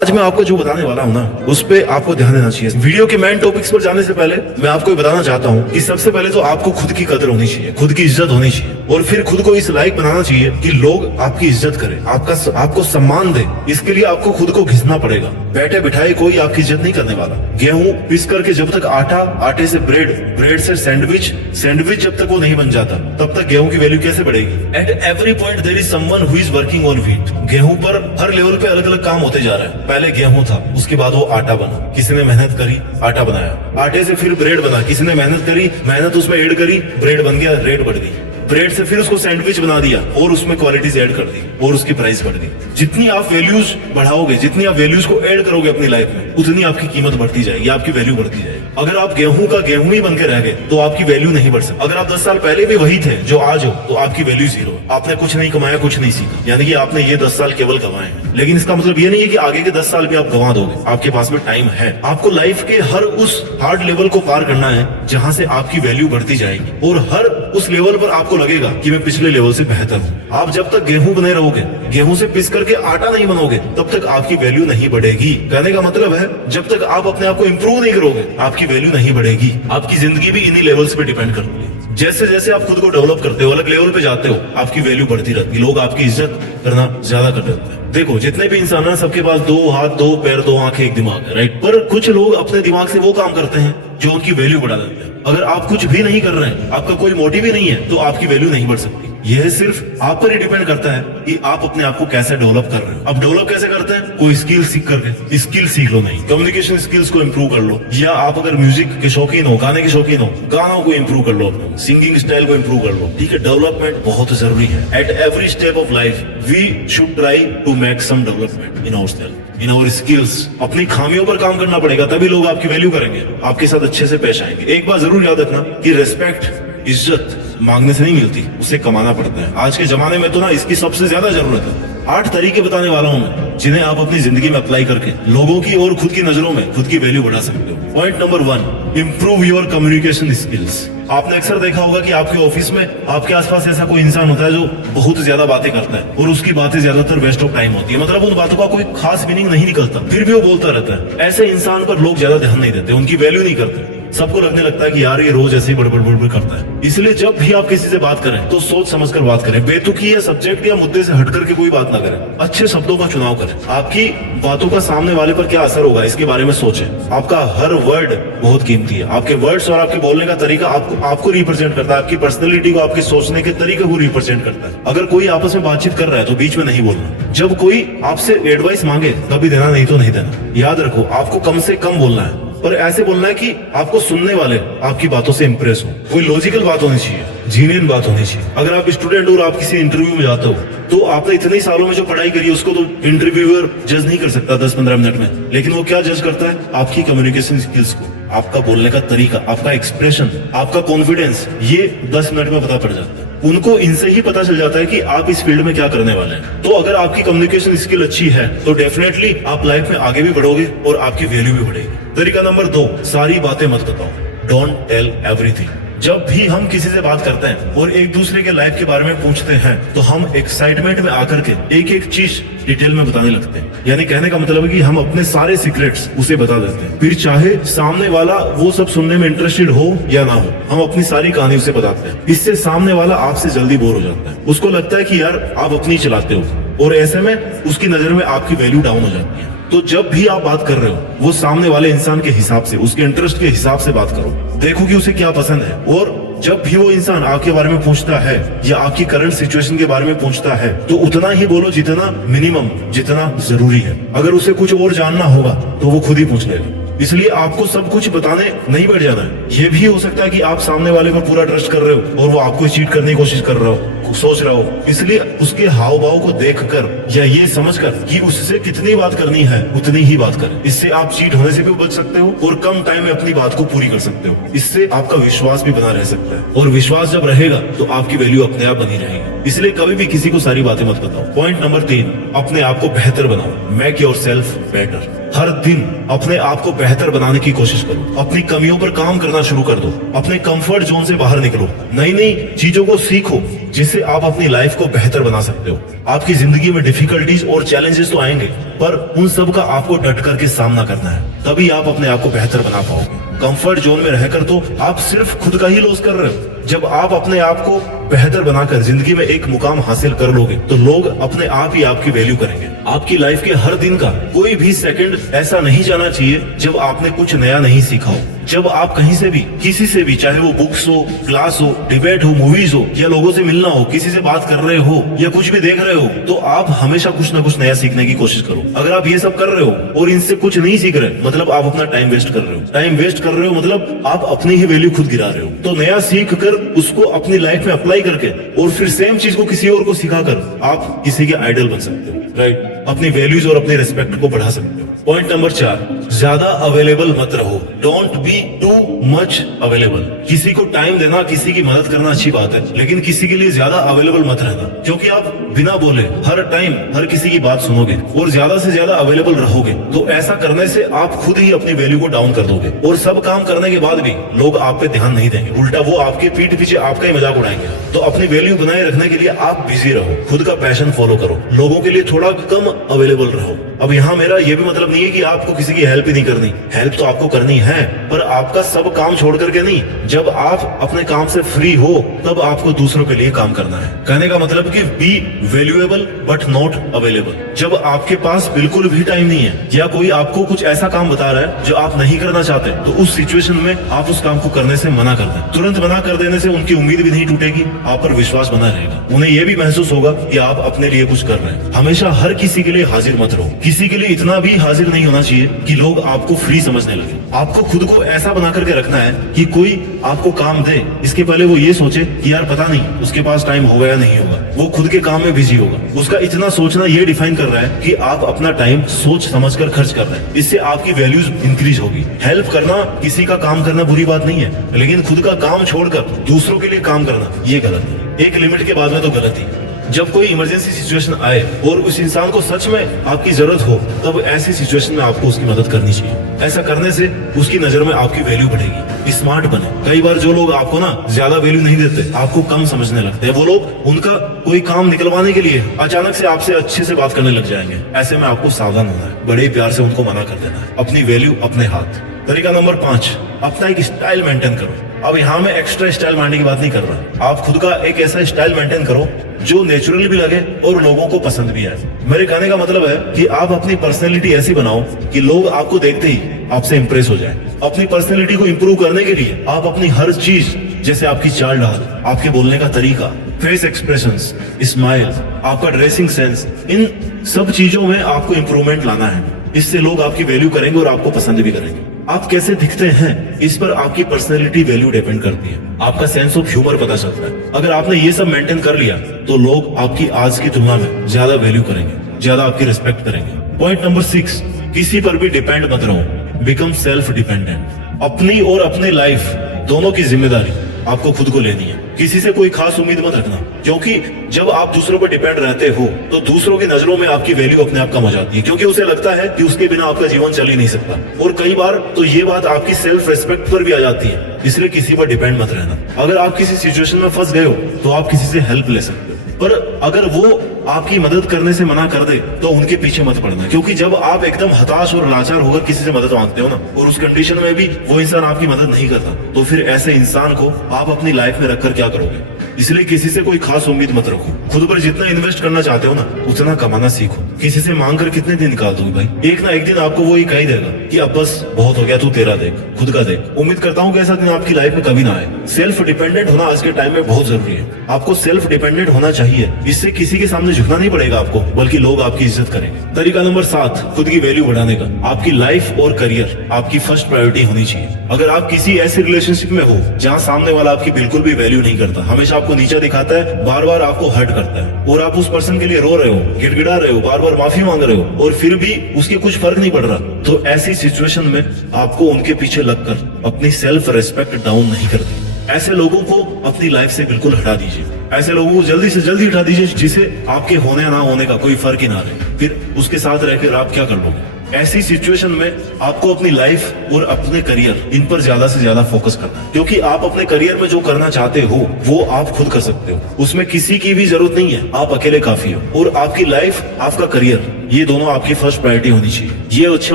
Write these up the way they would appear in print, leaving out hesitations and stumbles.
आज मैं आपको जो बताने वाला हूँ ना, उस पे आपको ध्यान देना चाहिए। वीडियो के मेन टॉपिक्स पर जाने से पहले मैं आपको ये बताना चाहता हूँ कि सबसे पहले तो आपको खुद की कदर होनी चाहिए, खुद की इज्जत होनी चाहिए, और फिर खुद को इस लायक बनाना चाहिए कि लोग आपकी इज्जत करें, आपको सम्मान दे। इसके लिए आपको खुद को घिसना पड़ेगा। बैठे बिठाए कोई आपकी इज्जत नहीं करने वाला। गेहूं पिस करके जब तक आटा, आटे से ब्रेड, ब्रेड से सैंडविच, सैंडविच जब तक वो नहीं बन जाता, तब तक गेहूं की वैल्यू कैसे बढ़ेगी? At every point there is someone who is working on wheat. गेहूं पर हर लेवल पे अलग अलग काम होते जा रहे हैं। पहले गेहूं था, उसके बाद वो आटा बना, किसी ने मेहनत करी, आटा बनाया। आटे से फिर ब्रेड बना, किसी ने मेहनत करी, मेहनत उसमें ऐड करी, ब्रेड बन गया, रेट बढ़ गई। ब्रेड से फिर उसको सैंडविच बना दिया और उसमें क्वालिटीज ऐड कर दी और उसकी प्राइस बढ़ गई। जितनी आप वैल्यूज बढ़ाओगे, जितनी आप वैल्यूज को ऐड करोगे अपनी लाइफ में, उतनी आपकी कीमत बढ़ती जाएगी, आपकी वैल्यू बढ़ती जाएगी। अगर आप गेहूं का गेहूं ही बन के रह गए तो आपकी वैल्यू नहीं बढ़ सकती। अगर आप 10 साल पहले भी वही थे जो आज हो, तो आपकी वैल्यू जीरो। आपने कुछ नहीं कमाया, कुछ नहीं सीखा, यानी कि आपने ये 10 साल केवल गंवाए हैं। लेकिन इसका मतलब ये नहीं है कि आगे के 10 साल भी आप गंवा दोगे। आपके पास में टाइम है। आपको लाइफ के हर उस हार्ड लेवल को पार करना है जहां से आपकी वैल्यू बढ़ती जाएगी, और हर उस लेवल पर आपको लगेगा कि मैं पिछले लेवल से बेहतर हूँ। आप जब तक गेहूं बने रहोगे, गेहूं से पिस करके आटा नहीं बनोगे, तब तक आपकी वैल्यू नहीं बढ़ेगी। कहने का मतलब है, जब तक आप अपने आप को इम्प्रूव नहीं करोगे, आपकी वैल्यू नहीं बढ़ेगी। आपकी जिंदगी भी इन्हीं लेवल्स पे डिपेंड करती है। जैसे जैसे आप खुद को डेवलप करते हो, अलग लेवल पे जाते हो, आपकी वैल्यू बढ़ती रहती है। लोग आपकी इज्जत करना ज्यादा कर देते हैं। देखो, जितने भी इंसान हैं, सबके पास 2 हाथ, 2 पैर, 2 आंखें, एक दिमाग है, राइट? पर कुछ लोग अपने दिमाग से वो काम करते हैं जो उनकी वैल्यू बढ़ा देते हैं। अगर आप कुछ भी नहीं कर रहे हैं, आपका कोई मोटिव ही नहीं है, तो आपकी वैल्यू नहीं बढ़ सकती। यह सिर्फ आप पर ही डिपेंड करता है कि आप अपने आप को कैसे डेवलप कर रहे हो। अब डेवलप कैसे करते हैं? कोई स्किल सीख करके। स्किल सीख लो, नहीं, कम्युनिकेशन स्किल्स को इंप्रूव कर लो, या आप अगर म्यूजिक के शौकीन हो, गाने के शौकीन हो, गानों को इंप्रूव कर लो, अपने सिंगिंग स्टाइल को इंप्रूव कर लो। ठीक है, डेवलपमेंट बहुत जरूरी है। At every step of life we should try to make some development in ourselves, in our skills. अपनी खामियों पर काम करना पड़ेगा, तभी लोग आपकी वैल्यू करेंगे, आपके साथ अच्छे से पेश आएंगे। एक बात जरूर याद रखना कि रेस्पेक्ट, इज्जत मांगने से नहीं मिलती, उसे कमाना पड़ता है। आज के जमाने में तो ना इसकी सबसे ज्यादा जरूरत है। 8 तरीके बताने वाला हूं मैं, जिन्हें आप अपनी जिंदगी में अप्लाई करके लोगों की और खुद की नजरों में खुद की वैल्यू बढ़ा सकते हो। Point number 1, improve your communication skills. आपने अक्सर देखा होगा कि आपके ऑफिस में आपके आसपास ऐसा कोई इंसान होता है जो बहुत ज्यादा बातें करता है, और उसकी बातें ज्यादातर वेस्ट ऑफ टाइम होती है। मतलब उन बातों का कोई खास मीनिंग नहीं निकलता, फिर भी वो बोलता रहता है। ऐसे इंसान पर लोग ज्यादा ध्यान नहीं देते, उनकी वैल्यू नहीं करते। सबको लगने लगता है कि यार ये रोज ऐसे ही बड़बड़ करता है। इसलिए जब भी आप किसी से बात करें तो सोच समझकर बात करें। बेतुकी या सब्जेक्ट या मुद्दे से हट करके कोई बात ना करें। अच्छे शब्दों का चुनाव करें। आपकी बातों का सामने वाले पर क्या असर होगा, इसके बारे में सोचें। आपका हर वर्ड बहुत कीमती है। आपके वर्ड्स और आपके बोलने का तरीका आपको रिप्रेजेंट करता है, आपकी पर्सनैलिटी को, आपके सोचने के तरीके को रिप्रेजेंट करता है। अगर कोई आपस में बातचीत कर रहा है तो बीच में नहीं बोलना। जब कोई आपसे एडवाइस मांगे तभी देना, नहीं तो नहीं देना। याद रखो, आपको कम से कम बोलना है, पर ऐसे बोलना है कि आपको सुनने वाले आपकी बातों से इंप्रेस हो। कोई लॉजिकल बात होनी चाहिए, जीनियन बात होनी चाहिए। अगर आप स्टूडेंट और आप किसी इंटरव्यू में जाते हो, तो आपने इतने सालों में जो पढ़ाई करी है उसको तो इंटरव्यूअर जज नहीं कर सकता 10-15 मिनट में, लेकिन वो क्या जज करता है? आपकी कम्युनिकेशन स्किल्स को, आपका बोलने का तरीका, आपका एक्सप्रेशन, आपका कॉन्फिडेंस। ये 10 मिनट में पता पड़ जाता है। उनको इनसे ही पता चल जाता है कि आप इस फील्ड में क्या करने वाले हैं। तो अगर आपकी कम्युनिकेशन स्किल अच्छी है तो डेफिनेटली आप लाइफ में आगे भी बढ़ोगे और आपकी वैल्यू भी बढ़ेगी। तरीका नंबर 2, सारी बातें मत बताओ। Don't tell everything. जब भी हम किसी से बात करते हैं और एक दूसरे के लाइफ के बारे में पूछते हैं, तो हम एक्साइटमेंट में आकर के एक एक चीज डिटेल में बताने लगते हैं। यानी कहने का मतलब है कि हम अपने सारे सीक्रेट्स उसे बता देते हैं। फिर चाहे सामने वाला वो सब सुनने में इंटरेस्टेड हो या ना हो, हम अपनी सारी कहानी उसे बताते हैं। इससे सामने वाला आपसे जल्दी बोर हो जाता है। उसको लगता है कि यार आप अपनी चलाते हो, और ऐसे में उसकी नजर में आपकी वैल्यू डाउन हो जाती है। तो जब भी आप बात कर रहे हो, वो सामने वाले इंसान के हिसाब से, उसके इंटरेस्ट के हिसाब से बात करो। देखो कि उसे क्या पसंद है। और जब भी वो इंसान आपके बारे में पूछता है या आपकी करंट सिचुएशन के बारे में पूछता है, तो उतना ही बोलो जितना मिनिमम, जितना जरूरी है। अगर उसे कुछ और जानना होगा तो वो खुद ही पूछ लेगा। इसलिए आपको सब कुछ बताने नहीं बैठ जाना है। ये भी हो सकता है कि आप सामने वाले पर पूरा ट्रस्ट कर रहे हो और वो आपको चीट करने की कोशिश कर रहा हो, सोच रहे हो। इसलिए उसके हाव भाव को देखकर या ये समझकर कि उससे कितनी बात करनी है, उतनी ही बात करें। इससे आप चीट होने से भी बच सकते हो और कम टाइम में अपनी बात को पूरी कर सकते हो। इससे आपका विश्वास भी बना रह सकता है, और विश्वास जब रहेगा तो आपकी वैल्यू अपने आप बनी रहेगी। इसलिए कभी भी किसी को सारी बातें मत बताओ। पॉइंट नंबर 3, अपने आप को बेहतर बनाओ। Make yourself better. हर दिन अपने आप को बेहतर बनाने की कोशिश करो, अपनी कमियों पर काम करना शुरू कर दो, अपने कंफर्ट जोन से बाहर निकलो, नई नई चीजों को सीखो जिससे आप अपनी लाइफ को बेहतर बना सकते हो। आपकी जिंदगी में डिफिकल्टीज और चैलेंजेस तो आएंगे, पर उन सब का आपको डट करके सामना करना है, तभी आप अपने आप को बेहतर बना पाओगे। कंफर्ट जोन में रहकर तो आप सिर्फ खुद का ही लॉस कर रहे हो। जब आप अपने आप को बेहतर बनाकर जिंदगी में एक मुकाम हासिल कर लोगे तो लोग अपने आप ही आपकी वैल्यू करेंगे। आपकी लाइफ के हर दिन का कोई भी सेकंड ऐसा नहीं जाना चाहिए जब आपने कुछ नया नहीं सीखा हो। जब आप कहीं से भी किसी से भी, चाहे वो बुक्स हो, क्लास हो, डिबेट हो, मूवीज हो, या लोगों से मिलना हो, किसी से बात कर रहे हो या कुछ भी देख रहे हो, तो आप हमेशा कुछ ना कुछ नया सीखने की कोशिश करो। अगर आप ये सब कर रहे हो और इनसे कुछ नहीं सीख रहे, मतलब आप अपना टाइम वेस्ट कर रहे हो। टाइम वेस्ट कर रहे हो मतलब आप अपनी ही वैल्यू खुद गिरा रहे हो। तो नया सीख कर उसको अपनी लाइफ में अप्लाई करके और फिर सेम चीज को किसी और को सिखाकर आप किसी के आइडल बन सकते हो, राइट? अपनी वैल्यूज और अपने रिस्पेक्ट को बढ़ा सकते हो। पॉइंट नंबर 4, ज्यादा अवेलेबल मत रहो। Don't be too much available. किसी को टाइम देना, किसी की मदद करना अच्छी बात है, लेकिन किसी के लिए ज्यादा अवेलेबल मत रहना, क्योंकि आप बिना बोले हर टाइम हर किसी की बात सुनोगे और ज्यादा से ज्यादा अवेलेबल रहोगे तो ऐसा करने से आप खुद ही अपनी वैल्यू को डाउन कर दोगे और सब काम करने के बाद भी लोग आप पे ध्यान नहीं देंगे, उल्टा वो आपके पीठ पीछे आपका ही मजाक उड़ाएंगे। तो अपनी वैल्यू बनाए रखने के लिए आप बिजी रहो, खुद का पैशन फॉलो करो, लोगों के लिए थोड़ा कम अवेलेबल रहो। अब यहाँ मेरा ये भी मतलब नहीं है कि आपको किसी की हेल्प ही नहीं करनी, हेल्प तो आपको करनी है, पर आपका सब काम छोड़ करके नहीं। जब आप अपने काम से फ्री हो तब आपको दूसरों के लिए काम करना है। कहने का मतलब कि B valuable but not available. जब आपके पास बिल्कुल भी टाइम नहीं है या कोई आपको कुछ ऐसा काम बता रहा है जो आप नहीं करना चाहते, तो उस सिचुएशन में आप उस काम को करने से मना कर दें। तुरंत मना कर देने से उनकी उम्मीद भी नहीं टूटेगी, आप पर विश्वास बना रहेगा, उन्हें यह भी महसूस होगा कि आप अपने लिए कुछ कर रहे हैं। हमेशा हर किसी के लिए हाजिर मत रहो, किसी के लिए इतना भी हाजिर नहीं होना चाहिए कि लोग आपको फ्री समझने लगे। आपको खुद को ऐसा बना करके रखना है कि कोई आपको काम दे, इसके पहले वो ये सोचे कि यार पता नहीं उसके पास टाइम होगा या नहीं होगा, वो खुद के काम में बिजी होगा। उसका इतना सोचना ये डिफाइन कर रहा है कि आप अपना टाइम सोच समझकर खर्च कर रहे हैं। इससे आपकी वैल्यूज इंक्रीज होगी। हेल्प करना, किसी का काम करना बुरी बात नहीं है, लेकिन खुद का काम छोड़कर दूसरों के लिए काम करना ये गलत है। एक लिमिट के बाद में तो गलत ही। जब कोई इमरजेंसी सिचुएशन आए और उस इंसान को सच में आपकी जरूरत हो, तब ऐसी सिचुएशन में आपको उसकी मदद करनी चाहिए। ऐसा करने से उसकी नजर में आपकी वैल्यू बढ़ेगी। स्मार्ट बने। कई बार जो लोग आपको ना ज्यादा वैल्यू नहीं देते, आपको कम समझने लगते हैं, वो लोग उनका कोई काम निकलवाने के लिए अचानक से आपसे अच्छे से बात करने लग जाएंगे। ऐसे में आपको सावधान होना है, बड़े प्यार से उनको मना कर देना है। अपनी वैल्यू अपने हाथ। तरीका नंबर 5, अपना एक स्टाइल मेंटेन करो। अब यहाँ मैं एक्स्ट्रा स्टाइल मारने की बात नहीं कर रहा। आप खुद का एक ऐसा स्टाइल मेंटेन करो जो नेचुरल भी लगे और लोगों को पसंद भी आए। मेरे कहने का मतलब है कि आप अपनी पर्सनैलिटी ऐसी बनाओ कि लोग आपको देखते ही आपसे इंप्रेस हो जाए। अपनी पर्सनैलिटी को इंप्रूव करने के लिए आप अपनी हर चीज, जैसे आपकी चाल ढाल, आपके बोलने का तरीका, फेस एक्सप्रेशंस, स्माइल, आपका ड्रेसिंग सेंस, इन सब चीजों में आपको इंप्रूवमेंट लाना है। इससे लोग आपकी वैल्यू करेंगे और आपको पसंद भी करेंगे। आप कैसे दिखते हैं इस पर आपकी पर्सनैलिटी वैल्यू डिपेंड करती है। आपका सेंस ऑफ ह्यूमर पता चलता है। अगर आपने ये सब मेंटेन कर लिया तो लोग आपकी आज की तुलना में ज्यादा वैल्यू करेंगे, ज्यादा आपकी रिस्पेक्ट करेंगे। पॉइंट नंबर 6, किसी पर भी डिपेंड मत रहो। Become self dependent. अपनी और अपनी लाइफ दोनों की जिम्मेदारी आपको खुद को लेनी है। किसी से कोई खास उम्मीद मत रखना, क्योंकि जब आप दूसरों पर डिपेंड रहते हो तो दूसरों की नजरों में आपकी वैल्यू अपने आप कम हो जाती है, क्योंकि उसे लगता है कि उसके बिना आपका जीवन चल ही नहीं सकता। और कई बार तो ये बात आपकी सेल्फ रिस्पेक्ट पर भी आ जाती है। इसलिए किसी पर डिपेंड मत रहना। अगर आप किसी सिचुएशन में फंस गए हो तो आप किसी से हेल्प ले सकते हो, पर अगर वो आपकी मदद करने से मना कर दे तो उनके पीछे मत पड़ना, क्योंकि जब आप एकदम हताश और लाचार होकर किसी से मदद मांगते हो ना, और उस कंडीशन में भी वो इंसान आपकी मदद नहीं करता, तो फिर ऐसे इंसान को आप अपनी लाइफ में रखकर क्या करोगे? इसलिए किसी से कोई खास उम्मीद मत रखो। खुद पर जितना इन्वेस्ट करना चाहते हो ना, उतना कमाना सीखो। किसी से मांग कर कितने दिन निकाल दोगे भाई? एक ना एक दिन आपको वो ही कह ही देगा कि अब बस बहुत हो गया, तू तेरा देख, खुद का देख। उम्मीद करता हूँ कि ऐसा दिन आपकी लाइफ में कभी ना आए। सेल्फ डिपेंडेंट होना आज के टाइम में बहुत जरूरी है। आपको सेल्फ डिपेंडेंट होना चाहिए। इससे किसी के सामने झुकना नहीं पड़ेगा आपको, बल्कि लोग आपकी इज्जत करेंगे। तरीका नंबर 7, खुद की वैल्यू बढ़ाने का। आपकी लाइफ और करियर आपकी फर्स्ट प्रायोरिटी होनी चाहिए। अगर आप किसी ऐसे रिलेशनशिप में हो जहाँ सामने वाला आपकी बिल्कुल भी वैल्यू नहीं करता, हमेशा आपको नीचा दिखाता है, बार बार आपको हर्ट करता है, और आप उस पर्सन के लिए रो रहे हो, गिड़गिड़ा रहे हो, बार बार माफी मांग रहे हो, और फिर भी उसके कुछ फर्क नहीं पड़ रहा, तो ऐसी सिचुएशन में आपको उनके पीछे लगकर अपनी सेल्फ रिस्पेक्ट डाउन नहीं करनी। ऐसे लोगों को अपनी लाइफ से बिल्कुल हटा दीजिए। ऐसे लोगों को जल्दी से जल्दी हटा दीजिए जिसे आपके होने ना होने का कोई फर्क ही ना रहे। फिर उसके साथ रहकर आप क्या कर लोगे? ऐसी सिचुएशन में आपको अपनी लाइफ और अपने करियर इन पर ज्यादा से ज्यादा फोकस करना है, क्योंकि आप अपने करियर में जो करना चाहते हो वो आप खुद कर सकते हो, उसमें किसी की भी जरूरत नहीं है, आप अकेले काफी हो। और आपकी लाइफ, आपका करियर, ये दोनों आपकी फर्स्ट प्रायोरिटी होनी चाहिए। ये अच्छे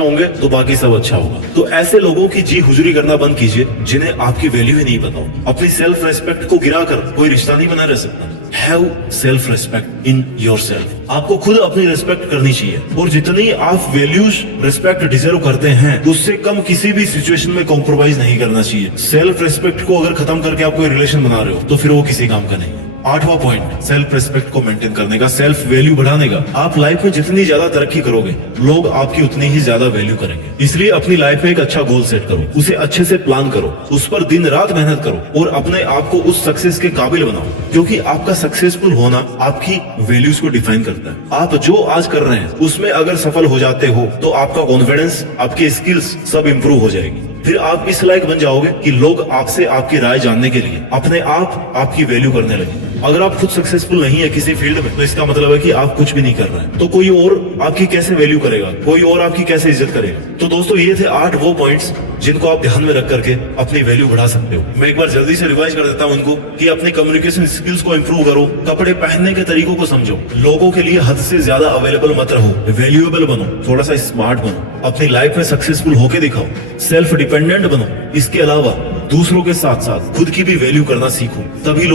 होंगे तो बाकी सब अच्छा होगा। तो ऐसे लोगों की जी हुजूरी करना बंद कीजिए जिन्हें आपकी वैल्यू ही नहीं पता हो। अपनी सेल्फ रेस्पेक्ट को गिराकर कोई रिश्ता नहीं बना रह सकता। Have self respect in yourself. आपको खुद अपनी रेस्पेक्ट करनी चाहिए, और जितनी आप वैल्यूज रेस्पेक्ट डिजर्व करते हैं उससे कम किसी भी सिचुएशन में कॉम्प्रोमाइज नहीं करना चाहिए। सेल्फ रेस्पेक्ट को अगर खत्म करके आप कोई रिलेशन बना रहे हो तो फिर वो किसी काम का नहीं है। 8वां पॉइंट, सेल्फ रेस्पेक्ट को मेंटेन करने का, सेल्फ वैल्यू बढ़ाने का। आप लाइफ में जितनी ज्यादा तरक्की करोगे लोग आपकी उतनी ही ज्यादा वैल्यू करेंगे। इसलिए अपनी लाइफ में एक अच्छा गोल सेट करो, उसे अच्छे से प्लान करो, उस पर दिन रात मेहनत करो और अपने आप को उस सक्सेस के काबिल बनाओ, क्योंकि आपका सक्सेसफुल होना आपकी वैल्यूज को डिफाइन करता है। आप जो आज कर रहे हैं उसमें अगर सफल हो जाते हो तो आपका कॉन्फिडेंस, आपकी स्किल्स सब इंप्रूव हो जाएगी। फिर आप इस लायक बन जाओगे कि लोग आपसे आपकी राय जानने के लिए अपने आप आपकी वैल्यू करने लगे। अगर आप खुद सक्सेसफुल नहीं है किसी फील्ड में तो इसका मतलब है कि आप कुछ भी नहीं कर रहे हैं, तो कोई और आपकी कैसे वैल्यू करेगा, कोई और आपकी कैसे इज्जत करेगा। तो दोस्तों ये थे 8 वो पॉइंट्स जिनको आप ध्यान में रख करके अपनी वैल्यू बढ़ा सकते हो। मैं एक बार जल्दी से रिवाइज कर देता हूँ उनको कि अपने कम्युनिकेशन स्किल्स को इंप्रूव करो, कपड़े पहनने के तरीकों को समझो, लोगों के लिए हद से ज्यादा अवेलेबल मत रहो, वैल्यूएबल बनो, थोड़ा सा स्मार्ट बनो, अपनी लाइफ में सक्सेसफुल होके दिखाओ, सेल्फ डिपेंडेंट बनो। इसके अलावा दूसरों के साथ साथ खुद की भी वैल्यू करना सीखो, तभी लोग